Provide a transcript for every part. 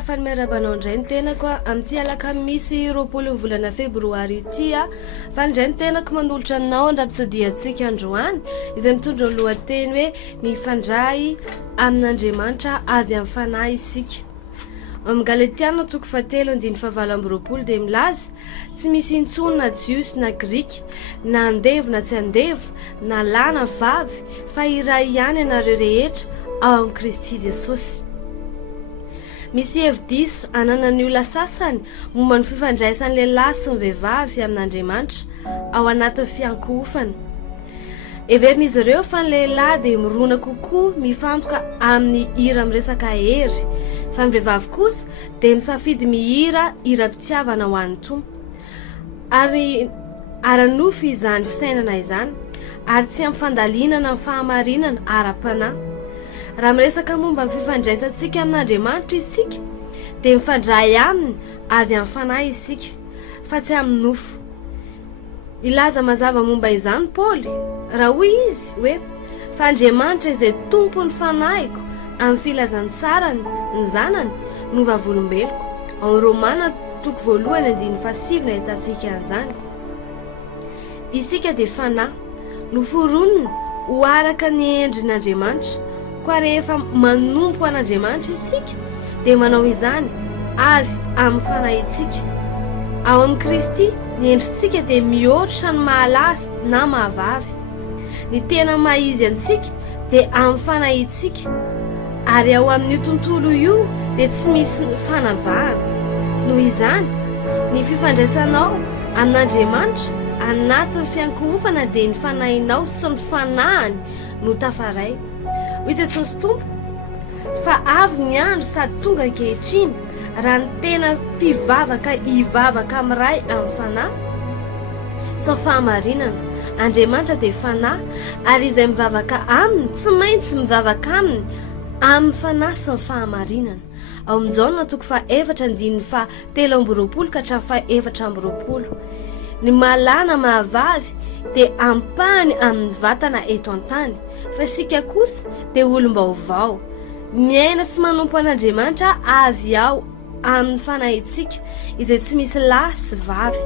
fanimerabanao indray ny tenako amin'ity alakamisy 20 volana febroary ity fa indray ny tenako manolotra anao andrapisodiantsika androany izay mitondra ny lohateny hoe Mifandray Amin'Andriamanitra Avy amin'ny Fanahy Isika. Amin'ny Galatiana 3:7-20 dia milaza tsy misy intsony na jiosy na grika na andevo na tsy andevo na lahy na vavy fa iray ihany ianareo rehetra ao amin'ny Kristy Jesosy. Misy hevi-diso ananan'ny olona sasany momba ny fifandraisan'ny lehilahy sy ny vehivavy amin'Andriamanitra ao anatin'ny fiankohofana. Heverin'izy ireo fa ny lehilahy dia mirona kokoa mifantoka amin'ny hira miresaka hery, fa ny vehivavy kosa dia misafidy mihira hira-pitiavana ho an'ny Tompo. Ary aranofy izany fisainana izany, ary tsy ampifandalinana ny fahamarinana ara-panahy. Raha miresaka momba ny fifandraisantsika amin'Andriamanitra isika, dia mifandray aminy avy amin'ny fanahy isika, fa tsy amin'ny nofo. Ilaza mazava momba izany Paoly, raha hoy izy hoe fa Andriamanitra izay tompony fanahiko amin'ny filazany tsarany ny zanany no vavolombeloko. Ao Romana 2:7 ahitantsika an'izany. Isika dia fanahy noforonina ho araka ny endrin'Andriamanitra, koa rehefa manompo an'Andriamanitra isika dia manao izany avy amin'ny fanahitsika. Ao amin'ny Kristy ny endrintsika dia mihoatra ny mahalasy na mahavavy. Ny tena maizy antsika dia amin'ny fanahitsika, ary ao amin'ny tontolo io dia tsy misy fanavahana. Noho izany ny fifandraisanao amin'Andriamanitra anatin'ny fiankohofana dia ny fanahinao sy ny fanahany no tafaray. Hoy Jesosy Tompo fa avy ny andro sady tonga ankehitriny raha ny tena fivavaka hivavaka amiray amin'ny fanahy sy fahamarinana. Andriamanitra dia fanahy, ary izay mivavaka aminy tsy maintsy mivavaka aminy amin'ny fanahy sy ny fahamarinana. Ao amin'ny Jaona 4:7-20 ny malana mahavavy dia ampahany amin'ny vatana eto an-tany, fa isika kosa dia olom-baovao, miaina sy manompo an'Andriamanitra avy ao amin'ny fanahitsika izay tsy misy lahy sy vavy.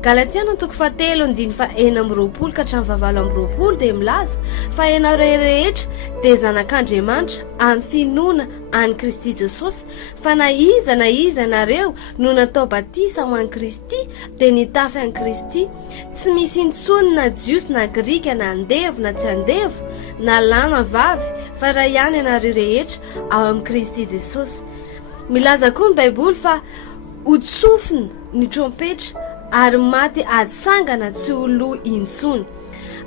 Galatiana 3:4-20 dia milaza fa ianareo rehetra dia zanak'Andriamanitra amin'ny finoana an'i Kristy Jesosy, fa na iza ianareo no natao batisa ho an'i Kristy dia nitafy an'i Kristy. Tsy misy intsony na jiosy na grika na andevo na tsy andevo na lahy na vavy fa iray ihany ianareo rehetra ao amin'ny Kristy Jesosy. Milaza koa ny Baiboly fa hotsofina ny trompetra ary maty atsangana tsy ho lo intsony,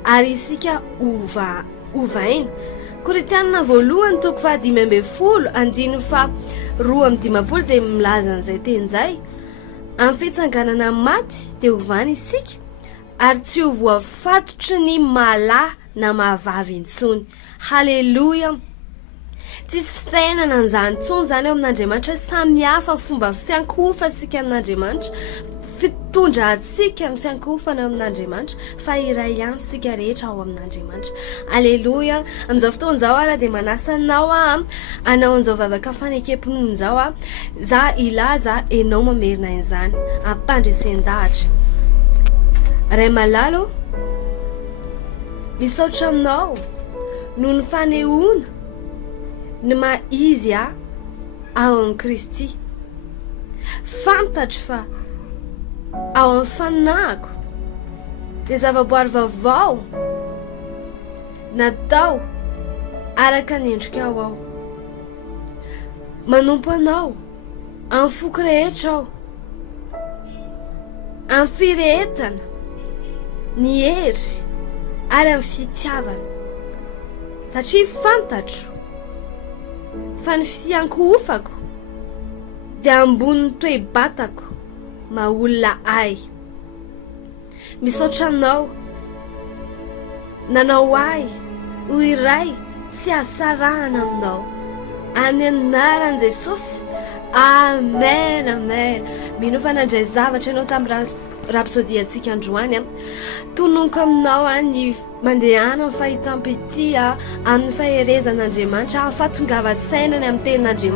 ary isika hovaina. Korinthiana 1:15 dia milaza an'izay tenizay. Amin'ny fitsanganana maty dia hovana isika, ary tsy ho voafatotry ny malahy na mahavavy intsony. Haleloia! Tsisy fisainana an'izany intsony zany ao amin'Andriamanitra, samy hafa fomba fiankohofansika amin'Andriamanitra, fitondra atsika ny fiankohofana amin'Andriamanitra, fa iray ihany sika rehetra ao amin'Andriamanitra. Aleloia! Amin'izao fotoan'izao ara dia manasa anao anao an'izao vavaka fanekempon'izao za ilaza enao mamerina izany ampandresen-dahatra. Ray malalo, misaotra aminao noho ny fanehoana ny maizy ao amin'ny Kristy. Fantatro fa ao amin'ny fanahiko dia zavaboary vaovao natao araka ny endrikao ao. Manompo anao amin'ny foko rehetra ao, amin'ny firehetana, ny hery ary amin'ny fitiavana, satria fantatro fa ny fiankohofako dia ambonin'ny toe-batako maolona ay. Misaotra anao, nanao ay ho iray tsy hasarahana aminao. Any anaran'i Jesosy, amen, amen. Mino fa nandray zavatra ianao tamin'ny rapsodiantsika androany. Tononoko aminao ny mandehana ny fahitam-pity amin'ny faherezan'Andriamanitra, amin'ny fahatongavan-tsainany amin'ny tenin'Andriamanitra.